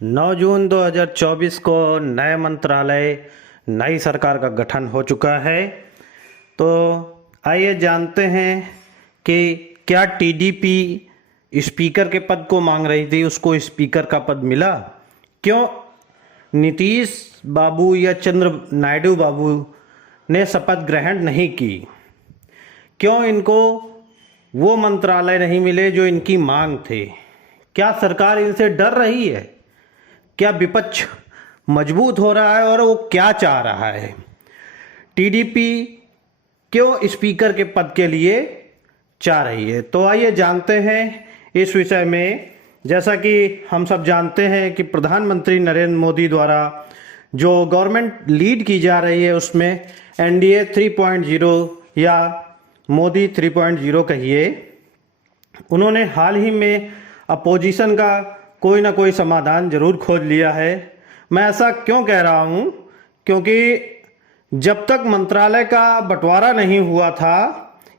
9 जून 2024 को नए मंत्रालय, नई सरकार का गठन हो चुका है। तो आइए जानते हैं कि क्या टीडीपी स्पीकर के पद को मांग रही थी, उसको स्पीकर का पद मिला? क्यों नीतीश बाबू या चंद्र नायडू बाबू ने शपथ ग्रहण नहीं की? क्यों इनको वो मंत्रालय नहीं मिले जो इनकी मांग थे? क्या सरकार इनसे डर रही है? क्या विपक्ष मजबूत हो रहा है और वो क्या चाह रहा है? टीडीपी क्यों स्पीकर के पद के लिए चाह रही है? तो आइए जानते हैं इस विषय में। जैसा कि हम सब जानते हैं कि प्रधानमंत्री नरेंद्र मोदी द्वारा जो गवर्नमेंट लीड की जा रही है उसमें एनडीए 3.0 या मोदी 3.0 कहिए, उन्होंने हाल ही में अपोजिशन का कोई ना कोई समाधान जरूर खोज लिया है। मैं ऐसा क्यों कह रहा हूँ? क्योंकि जब तक मंत्रालय का बंटवारा नहीं हुआ था,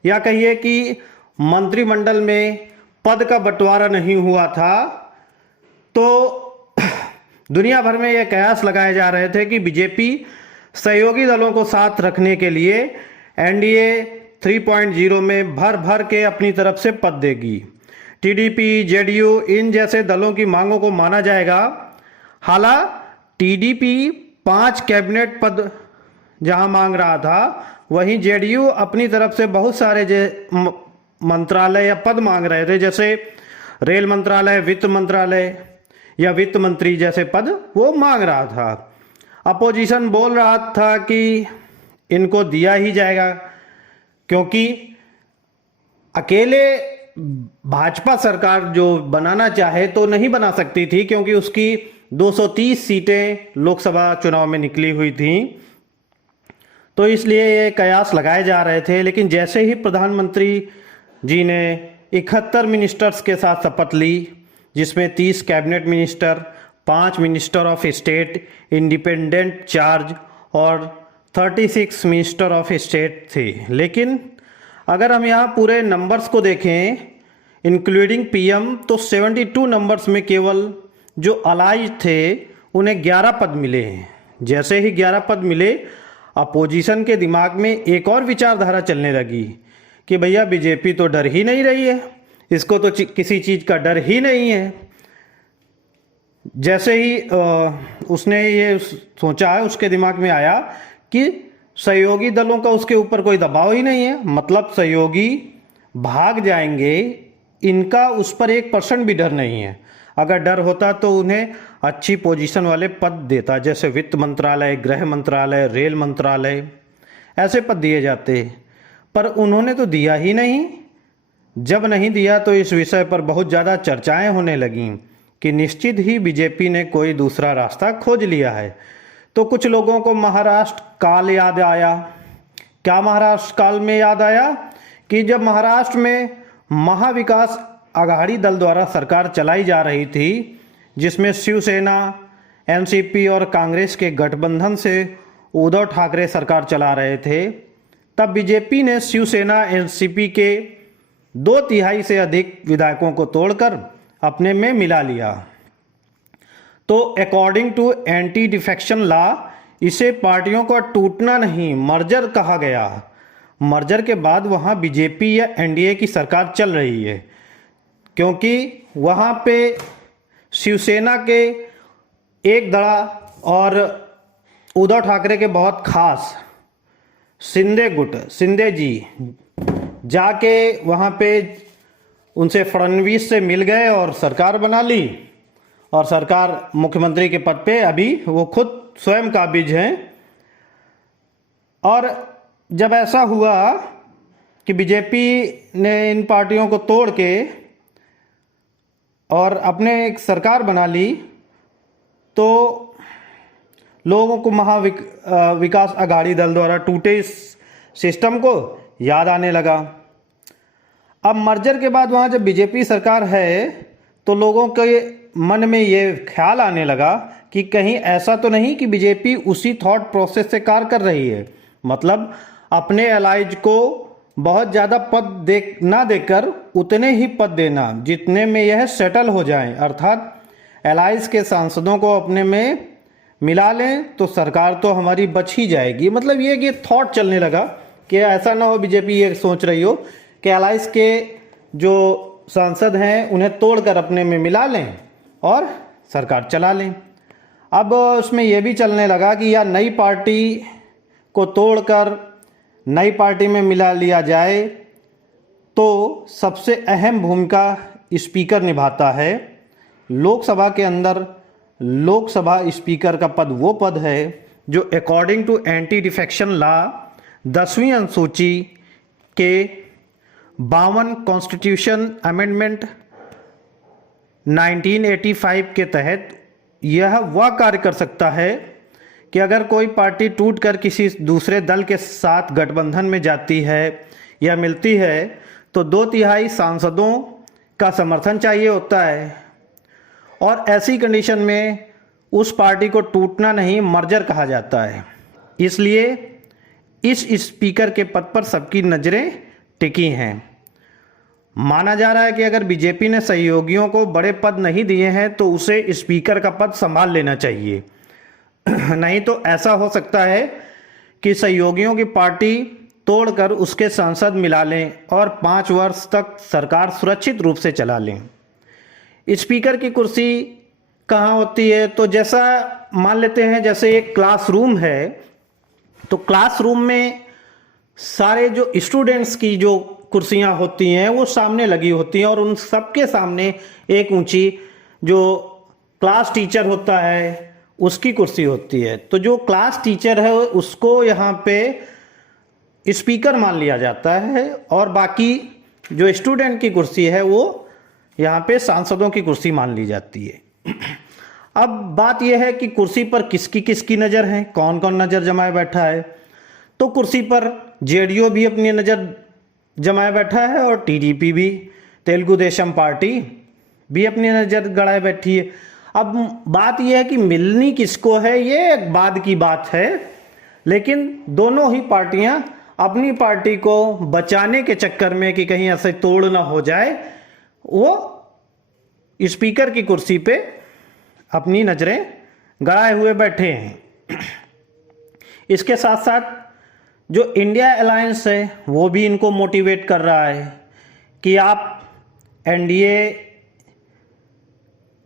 या कहिए कि मंत्रिमंडल में पद का बंटवारा नहीं हुआ था, तो दुनिया भर में ये कयास लगाए जा रहे थे कि बीजेपी सहयोगी दलों को साथ रखने के लिए एनडीए 3.0 में भर भर के अपनी तरफ से पद देगी। टीडीपी, जेडीयू इन जैसे दलों की मांगों को माना जाएगा। हालांकि टीडीपी 5 कैबिनेट पद जहां मांग रहा था, वहीं जेडीयू अपनी तरफ से बहुत सारे मंत्रालय या पद मांग रहे थे, जैसे रेल मंत्रालय, वित्त मंत्रालय या वित्त मंत्री जैसे पद वो मांग रहा था। अपोजिशन बोल रहा था कि इनको दिया ही जाएगा, क्योंकि अकेले भाजपा सरकार जो बनाना चाहे तो नहीं बना सकती थी, क्योंकि उसकी 230 सीटें लोकसभा चुनाव में निकली हुई थी। तो इसलिए ये कयास लगाए जा रहे थे। लेकिन जैसे ही प्रधानमंत्री जी ने 71 मिनिस्टर्स के साथ शपथ ली, जिसमें 30 cabinet minister, 5 minister of state independent charge और 36 मिनिस्टर ऑफ स्टेट थे। लेकिन अगर हम यहाँ पूरे नंबर्स को देखें इंक्लूडिंग पीएम, तो 72 नंबर्स में केवल जो अलाइज थे उन्हें 11 पद मिले हैं। जैसे ही 11 पद मिले, अपोजिशन के दिमाग में एक और विचारधारा चलने लगी कि भैया बीजेपी तो डर ही नहीं रही है, इसको तो किसी चीज़ का डर ही नहीं है। जैसे ही उसने ये सोचा है, उसके दिमाग में आया कि सहयोगी दलों का उसके ऊपर कोई दबाव ही नहीं है, मतलब सहयोगी भाग जाएंगे, इनका उस पर 1% भी डर नहीं है। अगर डर होता तो उन्हें अच्छी पोजीशन वाले पद देता, जैसे वित्त मंत्रालय, गृह मंत्रालय, रेल मंत्रालय, ऐसे पद दिए जाते। पर उन्होंने तो दिया ही नहीं। जब नहीं दिया तो इस विषय पर बहुत ज़्यादा चर्चाएं होने लगीं कि निश्चित ही बीजेपी ने कोई दूसरा रास्ता खोज लिया है। तो कुछ लोगों को महाराष्ट्र काल याद आया। क्या महाराष्ट्र काल में याद आया? कि जब महाराष्ट्र में महाविकास आघाड़ी दल द्वारा सरकार चलाई जा रही थी, जिसमें शिवसेना, एनसीपी और कांग्रेस के गठबंधन से उद्धव ठाकरे सरकार चला रहे थे, तब बीजेपी ने शिवसेना, एनसीपी के 2/3 से अधिक विधायकों को तोड़कर अपने में मिला लिया। तो according to anti defection law, इसे पार्टियों का टूटना नहीं, मर्जर कहा गया। मर्जर के बाद वहाँ बीजेपी या एनडीए की सरकार चल रही है, क्योंकि वहाँ पे शिवसेना के एक दड़ा और उद्धव ठाकरे के बहुत खास शिंदे जी जाके वहाँ पे उनसे फडणवीस से मिल गए और सरकार बना ली। और सरकार मुख्यमंत्री के पद पे अभी वो खुद स्वयं काबिज हैं। और जब ऐसा हुआ कि बीजेपी ने इन पार्टियों को तोड़ के और अपने एक सरकार बना ली, तो लोगों को महाविकास आघाड़ी दल द्वारा टूटे इस सिस्टम को याद आने लगा। अब मर्जर के बाद वहाँ जब बीजेपी सरकार है, तो लोगों के मन में ये ख्याल आने लगा कि कहीं ऐसा तो नहीं कि बीजेपी उसी थॉट प्रोसेस से कार्य कर रही है, मतलब अपने अलाइज को बहुत ज़्यादा पद ना देकर उतने ही पद देना जितने में यह सेटल हो जाएं, अर्थात एलाइंस के सांसदों को अपने में मिला लें तो सरकार तो हमारी बच ही जाएगी। मतलब ये थॉट चलने लगा कि ऐसा ना हो बीजेपी ये सोच रही हो कि एलाइंस के जो सांसद हैं उन्हें तोड़कर अपने में मिला लें और सरकार चला लें। अब उसमें यह भी चलने लगा कि या नई पार्टी को तोड़कर नई पार्टी में मिला लिया जाए तो सबसे अहम भूमिका स्पीकर निभाता है। लोकसभा के अंदर लोकसभा स्पीकर का पद वो पद है जो according to anti defection law 10वीं अनुसूची के 52 कॉन्स्टिट्यूशन अमेंडमेंट 1985 के तहत यह वह कार्य कर सकता है कि अगर कोई पार्टी टूटकर किसी दूसरे दल के साथ गठबंधन में जाती है या मिलती है तो 2/3 सांसदों का समर्थन चाहिए होता है और ऐसी कंडीशन में उस पार्टी को टूटना नहीं मर्जर कहा जाता है। इसलिए इस स्पीकर के पद पर सबकी नज़रें टिकी हैं। माना जा रहा है कि अगर बीजेपी ने सहयोगियों को बड़े पद नहीं दिए हैं तो उसे स्पीकर का पद संभाल लेना चाहिए। नहीं तो ऐसा हो सकता है कि सहयोगियों की पार्टी तोड़कर उसके सांसद मिला लें और 5 वर्ष तक सरकार सुरक्षित रूप से चला लें। स्पीकर की कुर्सी कहाँ होती है? तो जैसा मान लेते हैं जैसे एक क्लासरूम है तो क्लासरूम में सारे जो स्टूडेंट्स की जो कुर्सियां होती हैं वो सामने लगी होती हैं और उन सबके सामने एक ऊंची जो क्लास टीचर होता है उसकी कुर्सी होती है। तो जो क्लास टीचर है उसको यहाँ पे स्पीकर मान लिया जाता है और बाकी जो स्टूडेंट की कुर्सी है वो यहाँ पे सांसदों की कुर्सी मान ली जाती है। अब बात यह है कि कुर्सी पर किसकी किसकी नज़र है, कौन कौन नज़र जमाए बैठा है। तो कुर्सी पर जेडीयू भी अपनी नज़र जमाए बैठा है और टीडीपी भी, तेलुगु देशम पार्टी भी अपनी नज़र गड़ाए बैठी है। अब बात यह है कि मिलनी किसको है ये एक बाद की बात है, लेकिन दोनों ही पार्टियां अपनी पार्टी को बचाने के चक्कर में कि कहीं ऐसे तोड़ ना हो जाए वो स्पीकर की कुर्सी पे अपनी नज़रें गड़ाए हुए बैठे हैं। इसके साथ साथ जो इंडिया अलायंस है वो भी इनको मोटिवेट कर रहा है कि आप एनडीए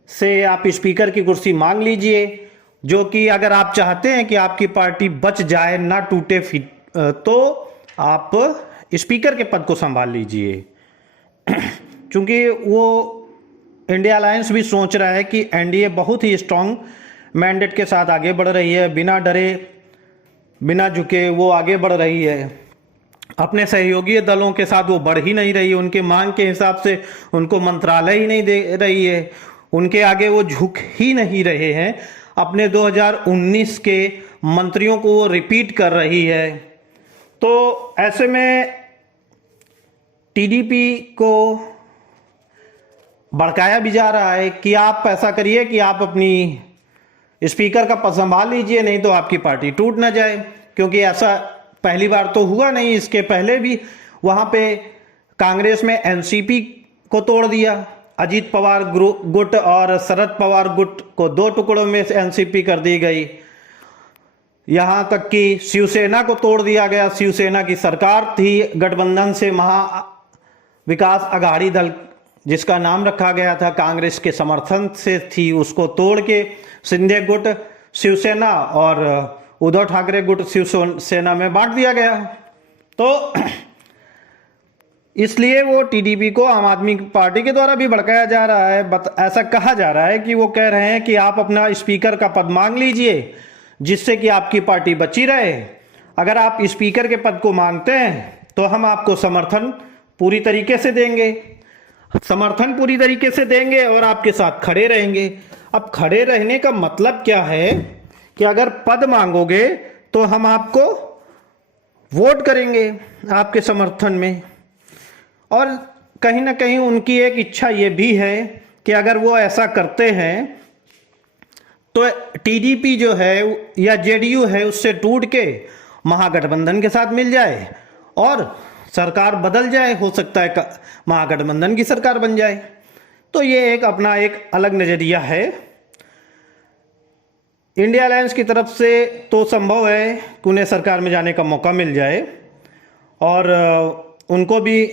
से आप स्पीकर की कुर्सी मांग लीजिए, जो कि अगर आप चाहते हैं कि आपकी पार्टी बच जाए ना टूटे तो आप स्पीकर के पद को संभाल लीजिए। क्योंकि वो इंडिया अलायंस भी सोच रहा है कि एनडीए बहुत ही स्ट्रांग मैंडेट के साथ आगे बढ़ रही है, बिना डरे बिना झुके वो आगे बढ़ रही है। अपने सहयोगी दलों के साथ वो बढ़ ही नहीं रही है, उनके मांग के हिसाब से उनको मंत्रालय ही नहीं दे रही है, उनके आगे वो झुक ही नहीं रहे हैं। अपने 2019 के मंत्रियों को वो रिपीट कर रही है। तो ऐसे में टीडीपी को भड़काया भी जा रहा है कि आप ऐसा करिए कि आप अपनी स्पीकर का पद संभाल लीजिए, नहीं तो आपकी पार्टी टूट ना जाए। क्योंकि ऐसा पहली बार तो हुआ नहीं, इसके पहले भी वहां पे कांग्रेस में एनसीपी को तोड़ दिया। अजीत पवार गुट और शरद पवार गुट को 2 टुकड़ों में एनसीपी कर दी गई। यहां तक कि शिवसेना को तोड़ दिया गया। शिवसेना की सरकार थी गठबंधन से महा विकास अघाड़ी दल जिसका नाम रखा गया था कांग्रेस के समर्थन से थी, उसको तोड़ के शिंदे गुट शिवसेना और उद्धव ठाकरे गुट शिवसेना में बांट दिया गया। तो इसलिए वो टीडीपी को आम आदमी पार्टी के द्वारा भी भड़काया जा रहा है। ऐसा कहा जा रहा है कि वो कह रहे हैं कि आप अपना स्पीकर का पद मांग लीजिए जिससे कि आपकी पार्टी बची रहे। अगर आप स्पीकर के पद को मांगते हैं तो हम आपको समर्थन पूरी तरीके से देंगे, और आपके साथ खड़े रहेंगे। अब खड़े रहने का मतलब क्या है कि अगर पद मांगोगे तो हम आपको वोट करेंगे आपके समर्थन में। और कहीं ना कहीं उनकी एक इच्छा ये भी है कि अगर वो ऐसा करते हैं तो टीडीपी जो है या जेडीयू है उससे टूट के महागठबंधन के साथ मिल जाए और सरकार बदल जाए। हो सकता है महागठबंधन की सरकार बन जाए। तो ये एक अपना एक अलग नज़रिया है। इंडिया अलायंस की तरफ से तो संभव है कि उन्हें सरकार में जाने का मौका मिल जाए और उनको भी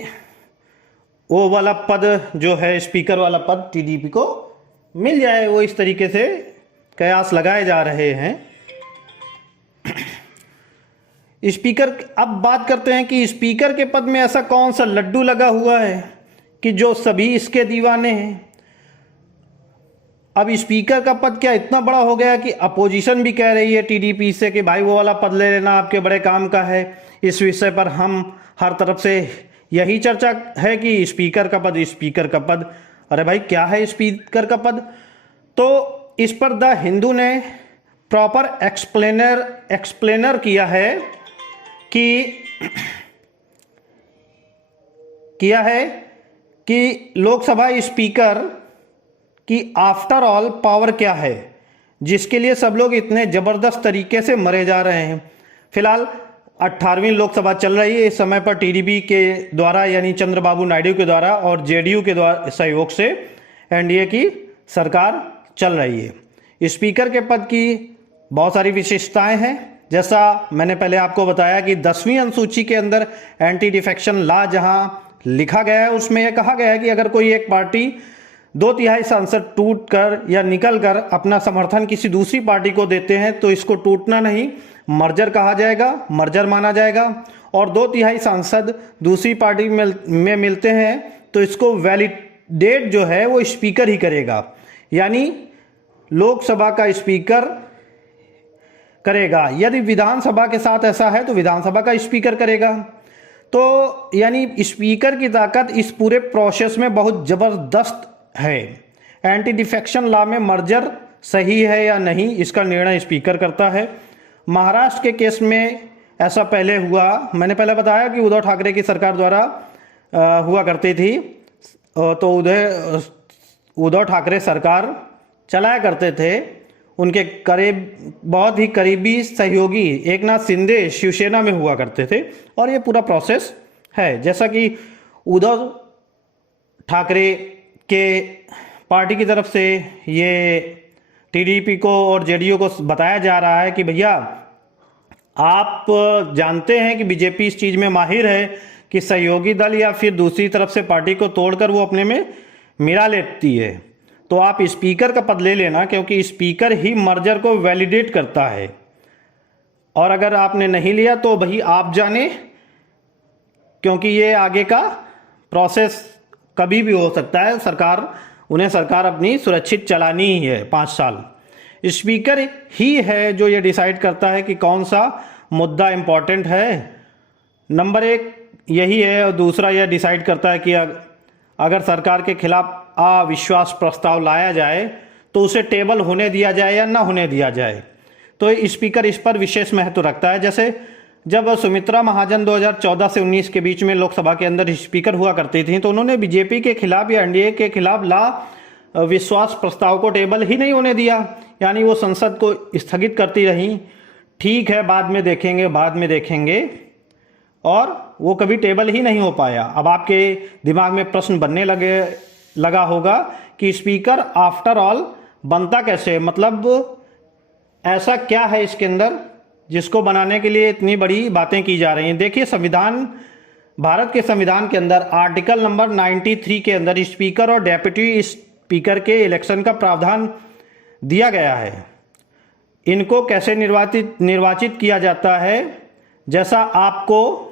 वो वाला पद जो है स्पीकर वाला पद टीडीपी को मिल जाए। वो इस तरीके से कयास लगाए जा रहे हैं। स्पीकर, अब बात करते हैं कि स्पीकर के पद में ऐसा कौन सा लड्डू लगा हुआ है कि जो सभी इसके दीवाने हैं। अब स्पीकर का पद क्या इतना बड़ा हो गया कि अपोजिशन भी कह रही है टीडीपी से कि भाई वो वाला पद ले लेना, आपके बड़े काम का है। इस विषय पर हम हर तरफ से यही चर्चा है कि स्पीकर का पद, स्पीकर का पद। अरे भाई क्या है स्पीकर का पद? तो इस पर द हिंदू ने प्रॉपर एक्सप्लेनर किया है कि लोकसभा स्पीकर कि आफ्टर ऑल पावर क्या है, जिसके लिए सब लोग इतने ज़बरदस्त तरीके से मरे जा रहे हैं। फिलहाल 18वीं लोकसभा चल रही है इस समय पर टीडीपी के द्वारा, यानी चंद्रबाबू नायडू के द्वारा और जेडीयू के द्वारा सहयोग से एनडीए की सरकार चल रही है। स्पीकर के पद की बहुत सारी विशेषताएं हैं। जैसा मैंने पहले आपको बताया कि 10वीं अनुसूची के अंदर एंटी डिफेक्शन लॉ जहां लिखा गया है, उसमें यह कहा गया है कि अगर कोई एक पार्टी 2/3 सांसद टूट कर या निकल कर अपना समर्थन किसी दूसरी पार्टी को देते हैं तो इसको टूटना नहीं, मर्जर कहा जाएगा, मर्जर माना जाएगा। और 2/3 सांसद दूसरी पार्टी में मिलते हैं तो इसको वैलिडेट जो है वो स्पीकर ही करेगा, यानी लोकसभा का स्पीकर करेगा। यदि विधानसभा के साथ ऐसा है तो विधानसभा का स्पीकर करेगा। तो यानी स्पीकर की ताकत इस पूरे प्रोसेस में बहुत ज़बरदस्त है। एंटी डिफेक्शन लॉ में मर्जर सही है या नहीं, इसका निर्णय स्पीकर करता है। महाराष्ट्र के केस में ऐसा पहले हुआ, मैंने पहले बताया कि उद्धव ठाकरे की सरकार द्वारा हुआ करती थी, तो उद्धव ठाकरे सरकार चलाया करते थे। उनके करीब बहुत ही करीबी सहयोगी एकनाथ शिंदे शिवसेना में हुआ करते थे और ये पूरा प्रोसेस है। जैसा कि उद्धव ठाकरे के पार्टी की तरफ से ये टीडीपी को और जेडीयू को बताया जा रहा है कि भैया आप जानते हैं कि बीजेपी इस चीज़ में माहिर है कि सहयोगी दल या फिर दूसरी तरफ से पार्टी को तोड़कर वो अपने में मिला लेती है, तो आप स्पीकर का पद ले लेना, क्योंकि स्पीकर ही मर्जर को वैलिडेट करता है। और अगर आपने नहीं लिया तो भाई आप जाने, क्योंकि ये आगे का प्रोसेस कभी भी हो सकता है। सरकार अपनी सुरक्षित चलानी ही है 5 साल। स्पीकर ही है जो ये डिसाइड करता है कि कौन सा मुद्दा इम्पोर्टेंट है, नंबर 1 यही है। और दूसरा यह डिसाइड करता है कि अगर सरकार के खिलाफ अविश्वास प्रस्ताव लाया जाए तो उसे टेबल होने दिया जाए या ना होने दिया जाए। तो स्पीकर इस पर विशेष महत्व रखता है। जैसे जब सुमित्रा महाजन 2014 से 19 के बीच में लोकसभा के अंदर स्पीकर हुआ करती थी, तो उन्होंने बीजेपी के खिलाफ या एनडीए के खिलाफ विश्वास प्रस्ताव को टेबल ही नहीं होने दिया, यानी वो संसद को स्थगित करती रही। ठीक है, बाद में देखेंगे, और वो कभी टेबल ही नहीं हो पाया। अब आपके दिमाग में प्रश्न बनने लगा होगा कि स्पीकर आफ्टर ऑल बनता कैसे, मतलब ऐसा क्या है इसके अंदर जिसको बनाने के लिए इतनी बड़ी बातें की जा रही हैं। देखिए, भारत के संविधान के अंदर आर्टिकल नंबर 93 के अंदर स्पीकर और डेप्यूटी स्पीकर के इलेक्शन का प्रावधान दिया गया है। इनको कैसे निर्वाचित किया जाता है, जैसा आपको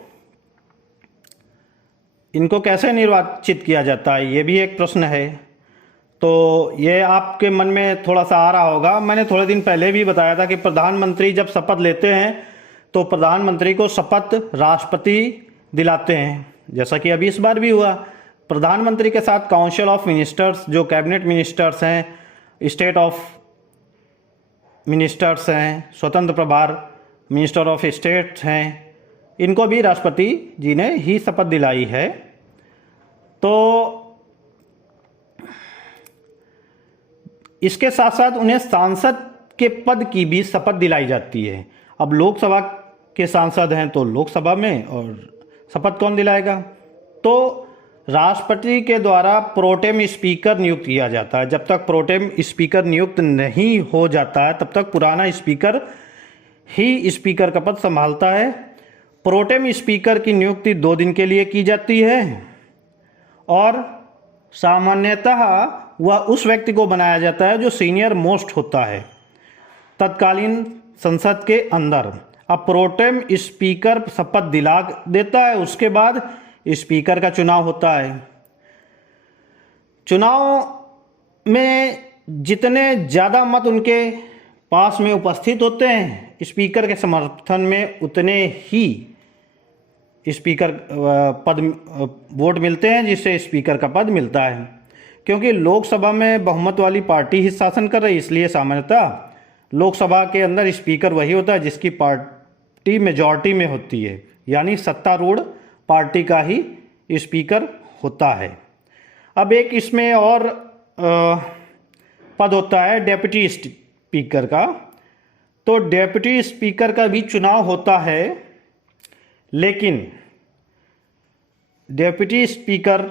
इनको कैसे निर्वाचित किया जाता है, ये भी एक प्रश्न है। तो ये आपके मन में थोड़ा सा आ रहा होगा। मैंने थोड़े दिन पहले भी बताया था कि प्रधानमंत्री जब शपथ लेते हैं तो प्रधानमंत्री को शपथ राष्ट्रपति दिलाते हैं, जैसा कि अभी इस बार भी हुआ। प्रधानमंत्री के साथ काउंसिल ऑफ मिनिस्टर्स, जो कैबिनेट मिनिस्टर्स हैं, स्टेट ऑफ मिनिस्टर्स हैं, स्वतंत्र प्रभार मिनिस्टर ऑफ स्टेट हैं, इनको भी राष्ट्रपति जी ने ही शपथ दिलाई है। तो इसके साथ साथ उन्हें सांसद के पद की भी शपथ दिलाई जाती है। अब लोकसभा के सांसद हैं तो लोकसभा में, और शपथ कौन दिलाएगा? तो राष्ट्रपति के द्वारा प्रोटेम स्पीकर नियुक्त किया जाता है। जब तक प्रोटेम स्पीकर नियुक्त नहीं हो जाता है तब तक पुराना स्पीकर ही स्पीकर का पद संभालता है। प्रोटेम स्पीकर की नियुक्ति 2 दिन के लिए की जाती है और सामान्यतः वह उस व्यक्ति को बनाया जाता है जो सीनियर मोस्ट होता है तत्कालीन संसद के अंदर। अब प्रोटेम स्पीकर शपथ दिला देता है, उसके बाद स्पीकर का चुनाव होता है। चुनाव में जितने ज़्यादा मत उनके पास में उपस्थित होते हैं स्पीकर के समर्थन में, उतने ही स्पीकर पद वोट मिलते हैं, जिससे स्पीकर का पद मिलता है। क्योंकि लोकसभा में बहुमत वाली पार्टी ही शासन कर रही, इसलिए सामान्यतः लोकसभा के अंदर स्पीकर वही होता है जिसकी पार्टी मेजॉरिटी में होती है, यानी सत्तारूढ़ पार्टी का ही स्पीकर होता है। अब एक इसमें और पद होता है डेप्यूटी स्पीकर का। तो डेप्यूटी स्पीकर का भी चुनाव होता है, लेकिन डेप्यूटी स्पीकर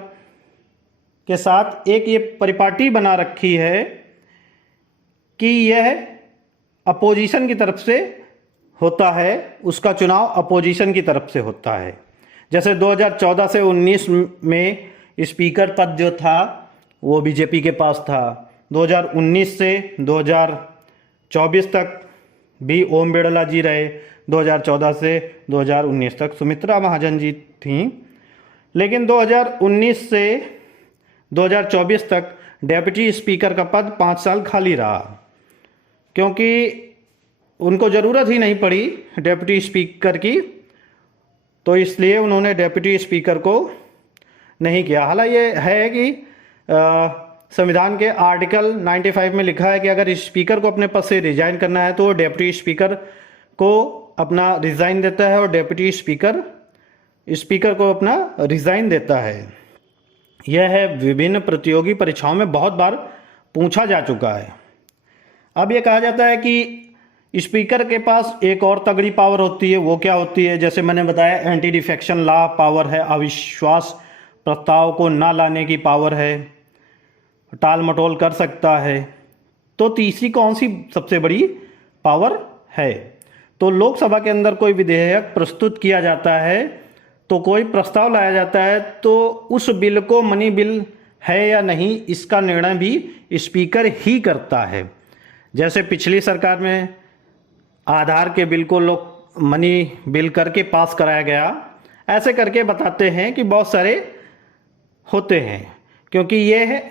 के साथ एक ये परिपाटी बना रखी है कि यह अपोजिशन की तरफ से होता है, उसका चुनाव अपोजिशन की तरफ से होता है। जैसे 2014 से 19 में स्पीकर पद जो था वो बीजेपी के पास था। 2019 से 2024 तक भी ओम बिड़ला जी रहे, 2014 से 2019 तक सुमित्रा महाजन जी थीं। लेकिन 2019 से 2024 तक डेप्यूटी स्पीकर का पद 5 साल खाली रहा, क्योंकि उनको ज़रूरत ही नहीं पड़ी डेप्यूटी स्पीकर की, तो इसलिए उन्होंने डेप्यूटी स्पीकर को नहीं किया। हालांकि ये है कि संविधान के आर्टिकल 95 में लिखा है कि अगर स्पीकर को अपने पद से रिजाइन करना है तो डेप्यूटी स्पीकर को अपना रिजाइन देता है और डेप्यूटी स्पीकर को अपना रिजाइन देता है। यह है विभिन्न प्रतियोगी परीक्षाओं में बहुत बार पूछा जा चुका है। अब ये कहा जाता है कि स्पीकर के पास एक और तगड़ी पावर होती है। वो क्या होती है? जैसे मैंने बताया, एंटी डिफेक्शन लॉ पावर है, अविश्वास प्रस्ताव को ना लाने की पावर है, टाल मटोल कर सकता है। तो तीसरी कौन सी सबसे बड़ी पावर है? तो लोकसभा के अंदर कोई विधेयक प्रस्तुत किया जाता है, तो कोई प्रस्ताव लाया जाता है, तो उस बिल को मनी बिल है या नहीं इसका निर्णय भी स्पीकर ही करता है। जैसे पिछली सरकार में आधार के बिल को लोग मनी बिल करके पास कराया गया, ऐसे करके बताते हैं कि बहुत सारे होते हैं, क्योंकि ये है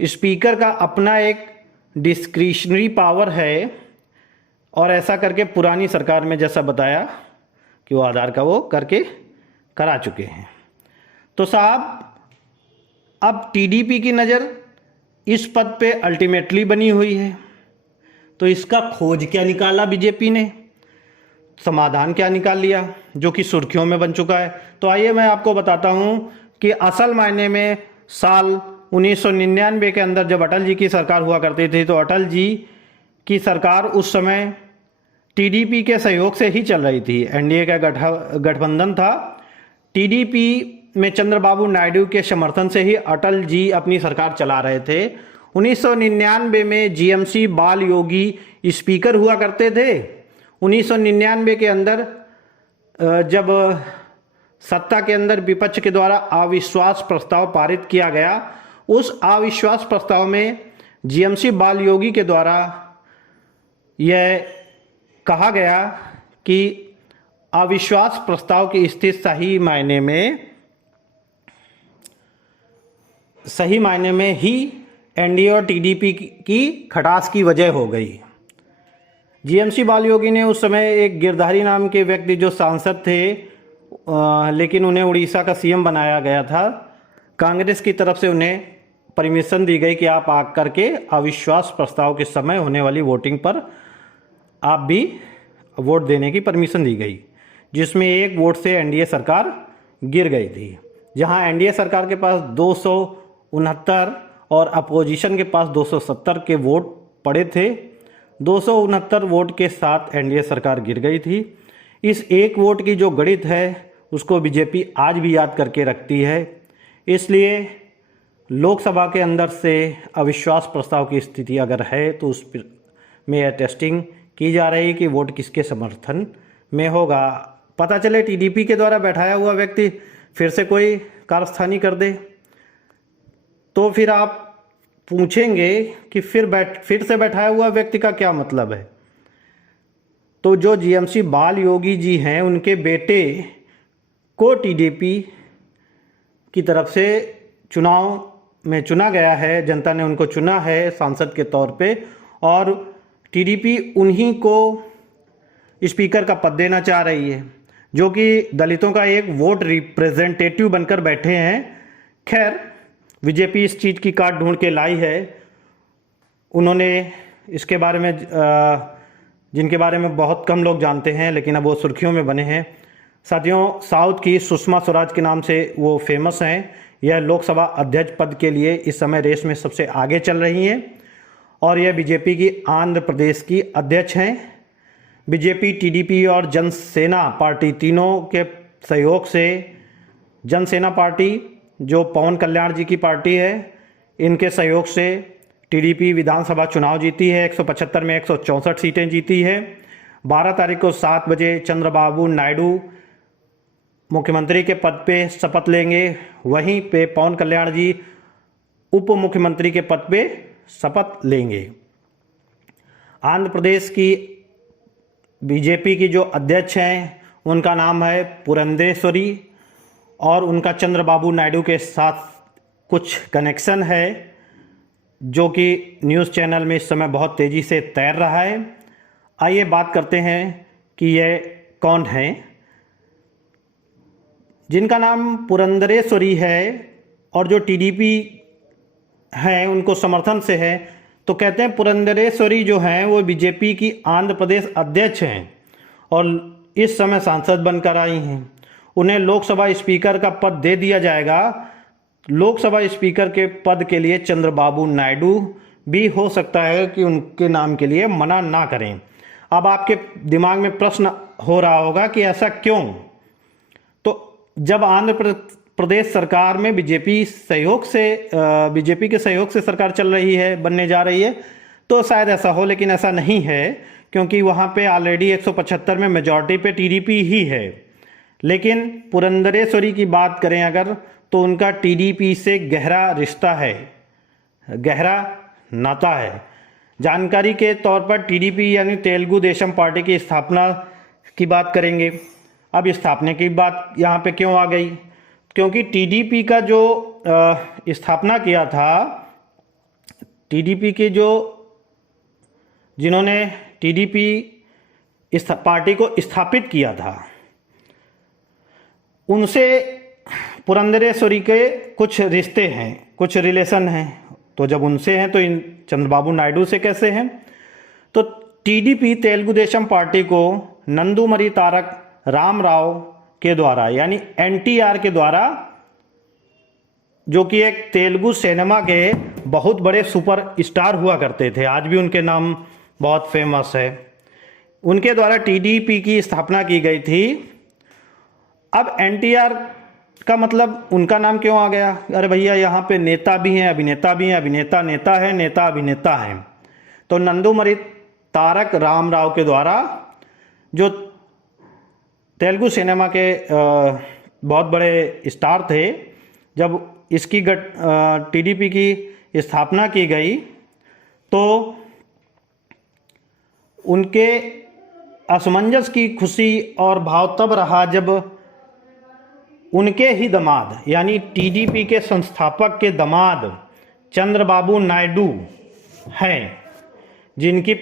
स्पीकर का अपना एक डिस्क्रिशनरी पावर है। और ऐसा करके पुरानी सरकार में जैसा बताया कि वो आधार का वो करके करा चुके हैं। तो साहब, अब टीडीपी की नज़र इस पद पे अल्टीमेटली बनी हुई है, तो इसका खोज क्या निकाला बीजेपी ने, समाधान क्या निकाल लिया, जो कि सुर्खियों में बन चुका है। तो आइए मैं आपको बताता हूं कि असल मायने में साल 1999 के अंदर जब अटल जी की सरकार हुआ करती थी, तो अटल जी की सरकार उस समय टीडीपी के सहयोग से ही चल रही थी। एनडीए का गठबंधन था। टीडीपी में चंद्रबाबू नायडू के समर्थन से ही अटल जी अपनी सरकार चला रहे थे। 1999 में जीएमसी बाल योगी स्पीकर हुआ करते थे। 1999 के अंदर जब सत्ता के अंदर विपक्ष के द्वारा अविश्वास प्रस्ताव पारित किया गया, उस अविश्वास प्रस्ताव में जीएमसी बाल योगी के द्वारा यह कहा गया कि अविश्वास प्रस्ताव की स्थिति सही मायने में ही एनडीए और टीडीपी की खटास की वजह हो गई। जीएमसी बाल योगी ने उस समय एक गिरधारी नाम के व्यक्ति जो सांसद थे, लेकिन उन्हें उड़ीसा का सीएम बनाया गया था, कांग्रेस की तरफ से उन्हें परमिशन दी गई कि आप आकर के अविश्वास प्रस्ताव के समय होने वाली वोटिंग पर आप भी वोट देने की परमिशन दी गई, जिसमें एक वोट से एनडीए सरकार गिर गई थी। जहां एनडीए सरकार के पास 269 और अपोजिशन के पास 270 के वोट पड़े थे, 269 वोट के साथ एनडीए सरकार गिर गई थी। इस एक वोट की जो गणित है उसको बीजेपी आज भी याद करके रखती है। इसलिए लोकसभा के अंदर से अविश्वास प्रस्ताव की स्थिति अगर है तो उस में यह टेस्टिंग की जा रही है कि वोट किसके समर्थन में होगा। पता चले टीडीपी के द्वारा बैठाया हुआ व्यक्ति फिर से कोई कारस्तानी कर दे तो फिर आप पूछेंगे कि फिर से बैठाया हुआ व्यक्ति का क्या मतलब है। तो जो जीएमसी बाल योगी जी हैं उनके बेटे को टीडीपी की तरफ से चुनाव में चुना गया है, जनता ने उनको चुना है सांसद के तौर पे और टीडीपी उन्हीं को स्पीकर का पद देना चाह रही है, जो कि दलितों का एक वोट रिप्रेजेंटेटिव बनकर बैठे हैं। खैर बीजेपी इस चीज़ की काट ढूंढ के लाई है। उन्होंने इसके बारे में जिनके बारे में बहुत कम लोग जानते हैं लेकिन अब वो सुर्खियों में बने हैं। साथियों, साउथ की सुषमा स्वराज के नाम से वो फेमस हैं। यह लोकसभा अध्यक्ष पद के लिए इस समय रेस में सबसे आगे चल रही हैं और यह बीजेपी की आंध्र प्रदेश की अध्यक्ष हैं। बीजेपी, टीडीपी और जनसेना पार्टी तीनों के सहयोग से जनसेना पार्टी जो पवन कल्याण जी की पार्टी है, इनके सहयोग से टीडीपी विधानसभा चुनाव जीती है। 175 में 164 सीटें जीती है। 12 तारीख को 7 बजे चंद्रबाबू नायडू मुख्यमंत्री के पद पे शपथ लेंगे। वहीं पे पवन कल्याण जी उप मुख्यमंत्री के पद पे शपथ लेंगे। आंध्र प्रदेश की बीजेपी की जो अध्यक्ष हैं उनका नाम है पुरंदेश्वरी और उनका चंद्रबाबू नायडू के साथ कुछ कनेक्शन है जो कि न्यूज़ चैनल में इस समय बहुत तेज़ी से तैर रहा है। आइए बात करते हैं कि ये कौन हैं। जिनका नाम पुरंदेश्वरी है और जो टीडीपी है उनको समर्थन से है, तो कहते हैं पुरंदेश्वरी जो हैं वो बीजेपी की आंध्र प्रदेश अध्यक्ष हैं और इस समय सांसद बनकर आई हैं। उन्हें लोकसभा स्पीकर का पद दे दिया जाएगा। लोकसभा स्पीकर के पद के लिए चंद्रबाबू नायडू भी हो सकता है कि उनके नाम के लिए मना ना करें। अब आपके दिमाग में प्रश्न हो रहा होगा कि ऐसा क्यों? तो जब आंध्र प्रदेश सरकार में बीजेपी के सहयोग से सरकार चल रही है, बनने जा रही है, तो शायद ऐसा हो, लेकिन ऐसा नहीं है क्योंकि वहाँ पे ऑलरेडी 175 में मेजॉरिटी पे टीडीपी ही है। लेकिन पुरंदेश्वरी की बात करें अगर, तो उनका टीडीपी से गहरा रिश्ता है, गहरा नाता है। जानकारी के तौर पर टीडीपी यानी तेलुगु देशम पार्टी की स्थापना की बात करेंगे। अब स्थापना की बात यहाँ पे क्यों आ गई? क्योंकि टीडीपी का जो स्थापना किया था, टीडीपी के जिन्होंने टीडीपी इस पार्टी को स्थापित किया था, उनसे पुरंदेश्वरी के कुछ रिश्ते हैं, कुछ रिलेशन हैं। तो जब उनसे हैं तो इन चंद्रबाबू नायडू से कैसे हैं? तो टीडीपी तेलुगु देशम पार्टी को नंदुमरी तारक रामराव के द्वारा यानी एनटीआर के द्वारा, जो कि एक तेलुगु सिनेमा के बहुत बड़े सुपर स्टार हुआ करते थे, आज भी उनके नाम बहुत फेमस है, उनके द्वारा टीडीपी की स्थापना की गई थी। अब एनटीआर का मतलब उनका नाम क्यों आ गया? अरे भैया, यहाँ पे नेता भी हैं, अभिनेता भी हैं, अभिनेता नेता है, नेता अभिनेता है। तो नंदुमरी तारक रामराव के द्वारा, जो तेलुगु सिनेमा के बहुत बड़े स्टार थे, जब इसकी टीडीपी की स्थापना की गई तो उनके असमंजस की खुशी और भाव तब रहा जब उनके ही दामाद यानी टीडीपी के संस्थापक के दामाद चंद्रबाबू नायडू हैं, जिनकी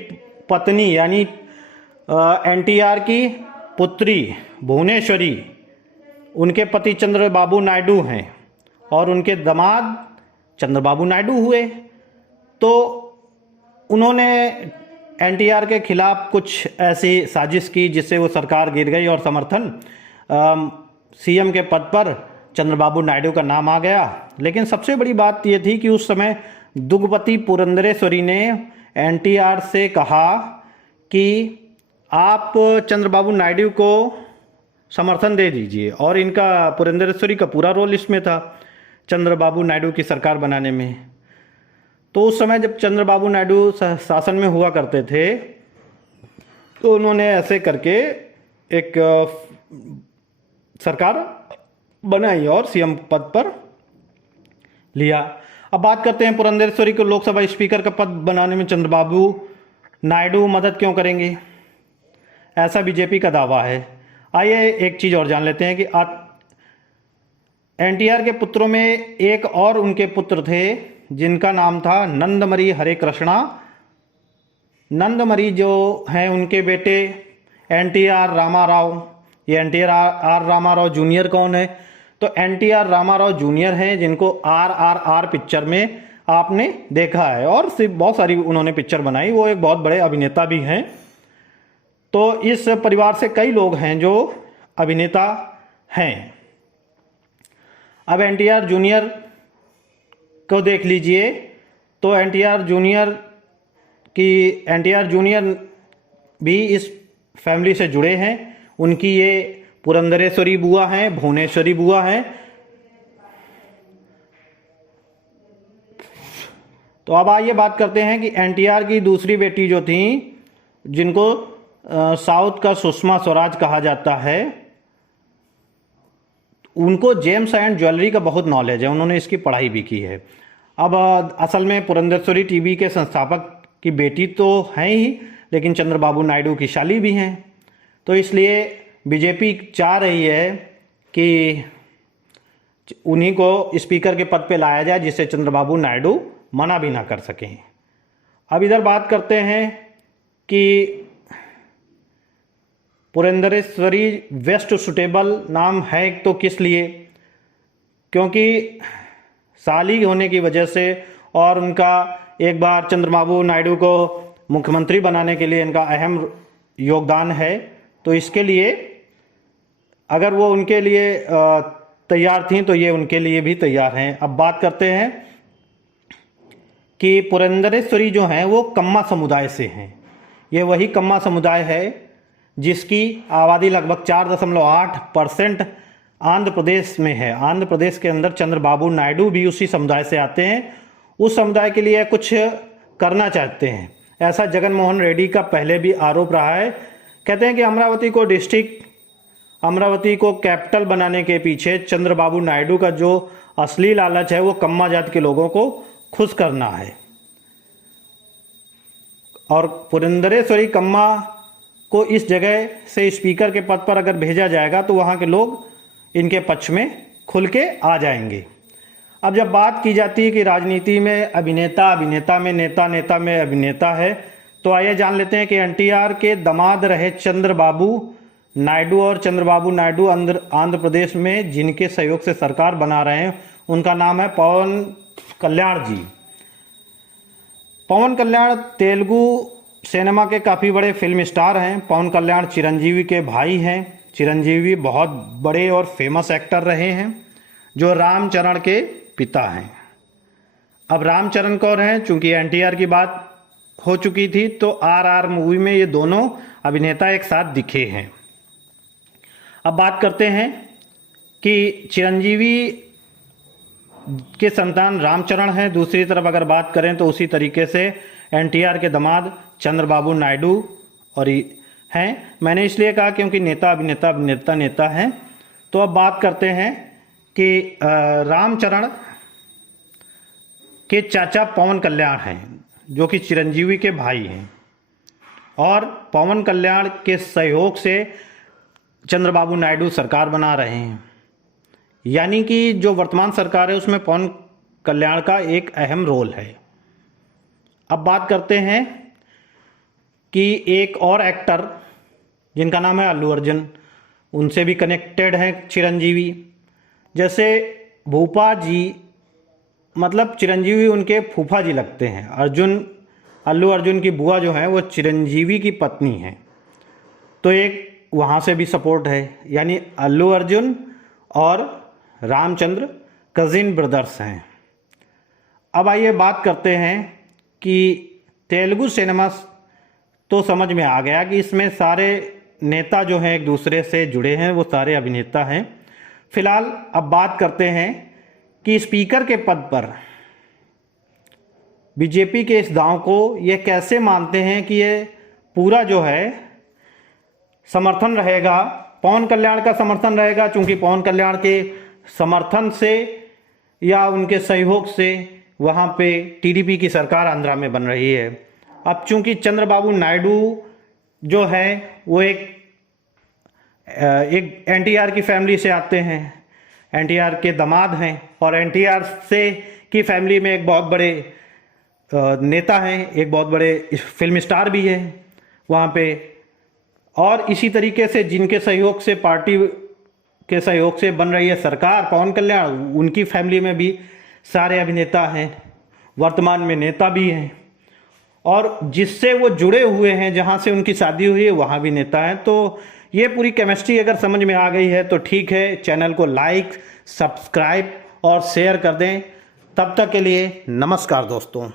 पत्नी यानी एनटीआर की पुत्री भुवनेश्वरी, उनके पति चंद्रबाबू नायडू हैं और उनके दामाद चंद्रबाबू नायडू हुए। तो उन्होंने एनटीआर के खिलाफ कुछ ऐसी साजिश की जिससे वो सरकार गिर गई और समर्थन सीएम के पद पर चंद्रबाबू नायडू का नाम आ गया। लेकिन सबसे बड़ी बात ये थी कि उस समय दुग्गपति पुरंदेश्वरी ने एनटीआर से कहा कि आप चंद्रबाबू नायडू को समर्थन दे दीजिए, और इनका पुरंदेश्वरी का पूरा रोल इसमें था। चंद्रबाबू नायडू की सरकार बनाने में। तो उस समय जब चंद्रबाबू नायडू शासन में हुआ करते थे तो उन्होंने ऐसे करके एक सरकार बनाई और सीएम पद पर लिया। अब बात करते हैं पुरंदेश्वरी को लोकसभा स्पीकर का पद बनाने में चंद्रबाबू नायडू मदद क्यों करेंगे, ऐसा बीजेपी का दावा है। आइए एक चीज़ और जान लेते हैं कि एनटीआर के पुत्रों में एक और उनके पुत्र थे जिनका नाम था नंदमरी हरे कृष्णा। नंदमरी जो हैं उनके बेटे एनटीआर रामाराव। ये एनटीआर रामाराव जूनियर कौन है? तो एनटीआर रामाराव जूनियर हैं जिनको आरआरआर पिक्चर में आपने देखा है और सिर्फ बहुत सारी उन्होंने पिक्चर बनाई। वो एक बहुत बड़े अभिनेता भी हैं। तो इस परिवार से कई लोग हैं जो अभिनेता हैं। अब एनटीआर जूनियर को देख लीजिए तो एनटीआर जूनियर भी इस फैमिली से जुड़े हैं। उनकी ये पुरंदरेश्वरी बुआ हैं, भुवनेश्वरी बुआ हैं। तो अब आइए बात करते हैं कि एनटीआर की दूसरी बेटी जो थी, जिनको साउथ का सुषमा स्वराज कहा जाता है, उनको जेम्स एंड ज्वेलरी का बहुत नॉलेज है, उन्होंने इसकी पढ़ाई भी की है। अब असल में पुरंदेश्वरी टीवी के संस्थापक की बेटी तो हैं ही, लेकिन चंद्रबाबू नायडू की शाली भी हैं। तो इसलिए बीजेपी चाह रही है कि उन्हीं को स्पीकर के पद पे लाया जाए जिससे चंद्रबाबू नायडू मना भी ना कर सकें। अब इधर बात करते हैं कि पुरंदेश्वरी वेस्ट सुटेबल नाम है तो किस लिए, क्योंकि साली होने की वजह से और उनका एक बार चंद्रबाबू नायडू को मुख्यमंत्री बनाने के लिए इनका अहम योगदान है। तो इसके लिए अगर वो उनके लिए तैयार थी तो ये उनके लिए भी तैयार हैं। अब बात करते हैं कि पुरंदेश्वरी जो हैं वो कम्मा समुदाय से हैं। ये वही कम्मा समुदाय है जिसकी आबादी लगभग 4.8% आंध्र प्रदेश में है। आंध्र प्रदेश के अंदर चंद्रबाबू नायडू भी उसी समुदाय से आते हैं। उस समुदाय के लिए कुछ करना चाहते हैं, ऐसा जगन मोहन रेड्डी का पहले भी आरोप रहा है। कहते हैं कि अमरावती को कैपिटल बनाने के पीछे चंद्रबाबू नायडू का जो असली लालच है वो कम्मा जात के लोगों को खुश करना है। और पुरंदेश्वरी कम्मा को इस जगह से स्पीकर के पद पर अगर भेजा जाएगा तो वहाँ के लोग इनके पक्ष में खुल के आ जाएंगे। अब जब बात की जाती है कि राजनीति में अभिनेता में नेता में अभिनेता है, तो आइए जान लेते हैं कि एनटीआर के दामाद रहे चंद्रबाबू नायडू और चंद्रबाबू नायडू आंध्र प्रदेश में जिनके सहयोग से सरकार बना रहे हैं उनका नाम है पवन कल्याण जी। पवन कल्याण तेलुगु सिनेमा के काफ़ी बड़े फिल्म स्टार हैं। पवन कल्याण चिरंजीवी के भाई हैं। चिरंजीवी बहुत बड़े और फेमस एक्टर रहे हैं जो रामचरण के पिता हैं। अब रामचरण कौन हैं? चूंकि एनटीआर की बात हो चुकी थी तो आरआर मूवी में ये दोनों अभिनेता एक साथ दिखे हैं। अब बात करते हैं कि चिरंजीवी के संतान रामचरण हैं। दूसरी तरफ अगर बात करें तो उसी तरीके से एनटीआर के दामाद चंद्रबाबू नायडू और हैं। मैंने इसलिए कहा क्योंकि नेता हैं। तो अब बात करते हैं कि रामचरण के चाचा पवन कल्याण हैं जो कि चिरंजीवी के भाई हैं और पवन कल्याण के सहयोग से चंद्रबाबू नायडू सरकार बना रहे हैं। यानी कि जो वर्तमान सरकार है उसमें पवन कल्याण का एक अहम रोल है। अब बात करते हैं कि एक और एक्टर जिनका नाम है अल्लू अर्जुन, उनसे भी कनेक्टेड हैं चिरंजीवी। जैसे भूपा जी, मतलब चिरंजीवी उनके फूफा जी लगते हैं। अल्लू अर्जुन की बुआ जो है वो चिरंजीवी की पत्नी है। तो एक वहाँ से भी सपोर्ट है, यानी अल्लू अर्जुन और रामचंद्र कजिन ब्रदर्स हैं। अब आइए बात करते हैं कि तेलुगु सिनेमा तो समझ में आ गया कि इसमें सारे नेता जो हैं एक दूसरे से जुड़े हैं, वो सारे अभिनेता हैं। फिलहाल अब बात करते हैं कि स्पीकर के पद पर बीजेपी के इस दांव को ये कैसे मानते हैं कि ये पूरा जो है समर्थन रहेगा, पवन कल्याण का समर्थन रहेगा, चूंकि पवन कल्याण के समर्थन से या उनके सहयोग से वहाँ पे टीडीपी की सरकार आंध्रा में बन रही है। अब चूंकि चंद्रबाबू नायडू जो है वो एक एनटीआर की फैमिली से आते हैं, एनटीआर के दामाद हैं और एनटीआर से की फैमिली में एक बहुत बड़े नेता हैं, एक बहुत बड़े फिल्म स्टार भी है वहाँ पे। और इसी तरीके से जिनके सहयोग से पार्टी के सहयोग से बन रही है सरकार पवन कल्याण, उनकी फैमिली में भी सारे अभिनेता हैं, वर्तमान में नेता भी हैं, और जिससे वो जुड़े हुए हैं, जहाँ से उनकी शादी हुई है वहाँ भी नेता हैं। तो ये पूरी केमिस्ट्री अगर समझ में आ गई है तो ठीक है, चैनल को लाइक, सब्सक्राइब और शेयर कर दें। तब तक के लिए नमस्कार दोस्तों।